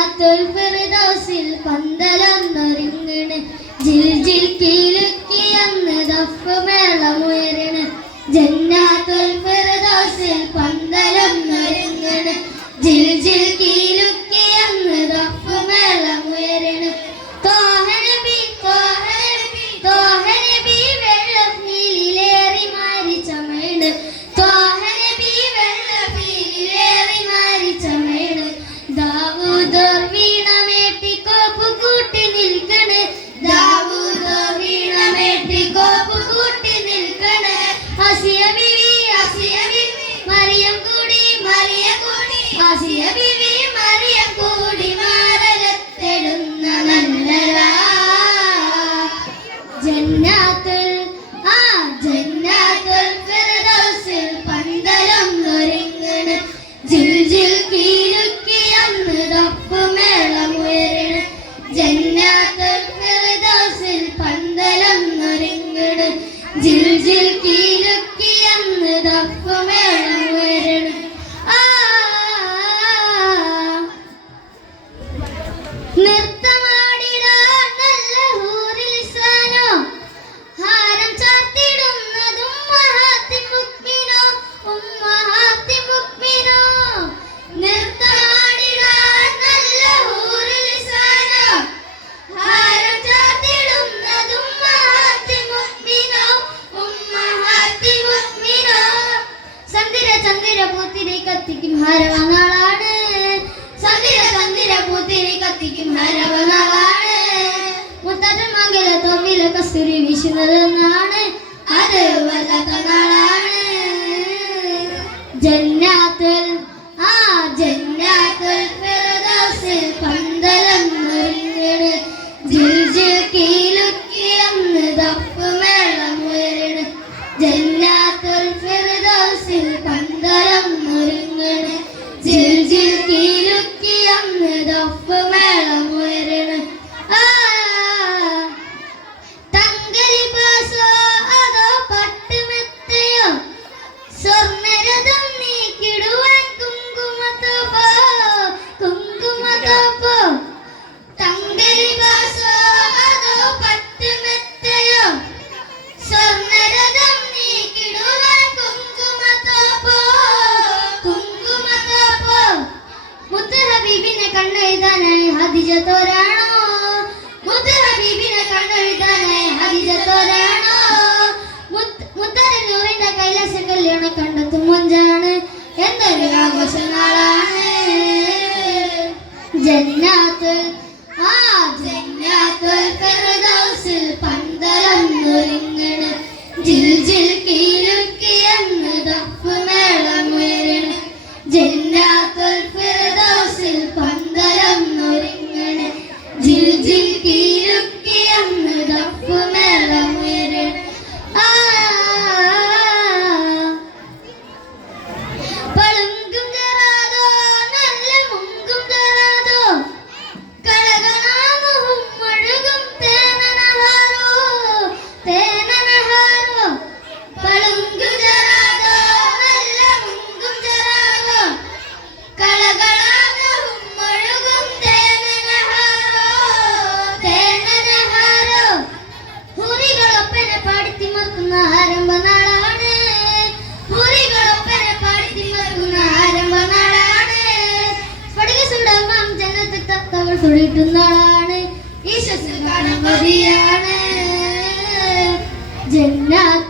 ജന്നാത്തുൽ ഫിർദൗസിൽ പന്തലൊന്നൊരുങ്ങണ് ജിൽ ജിൽ കീലുക്കിയെന്ന് ദഫ് മേളമുയരണ് ജന്നാത്തുൽ ഫിർദൗസിൽ പന്തലൊന്നൊരുങ്ങണ് ജിൽ ജിൽ കീലുക്കിയെന്ന് ദഫ് മേളമുയരണ് ജന്നാത്തുൽ ഫിർദൗസിൽ പന്തലൊന്നൊരുങ്ങണ് ജിൽ ജിൽ കീലുക്കിയെന്ന് ദഫ് മേളമുയരണ് ജന്നാത്തുൽ ഫിർദൗസിൽ പന്തലൊന്നൊരുങ്ങണ് ജിൽ ജിൽ കീലുക്കിയെന്ന് ദഫ് മേളമുയരണ് കസ്തൂരി വീശുന്നതെന്നാണ് അത് വല്ലാത്ത നാളാണ് ജന്നാത്തുൽ ഫിർദൗസിൽ പന്തലൊന്നൊരുങ്ങണ് ജിൽ ജിൽ കീലുക്കിയെന്ന് ദഫ് മേളമുയരണ് ജന്നാത്തുൽ ഫിർദൗസിൽ പന്തലൊന്നൊരുങ്ങണ് ജിൽ ജിൽ കീലുക്കിയെന്ന് ദഫ് മേളമുയരണ് കണ്ടെത്തും മഞ്ചാണ് എന്തൊരു ആഘോഷനാളാണ് ജന്നാത്തുൽ ഫിർദൗസിൽ പന്തലൊന്നൊരുങ്ങണ് ജിൽ ജിൽ കീലുക്കിയെന്ന് ദഫ് മേളമുയരണ് ജന്നാത്തുൽ ഫിർദൗസിൽ പന്തലൊന്നൊരുങ്ങണ് ജിൽ ജിൽ കീലുക്കിയെന്ന് ദഫ് മേളമുയരണ് ാണ് ഈ ശ്വസനം കാണാൻ മതിയാണ് ജന്നാത്ത്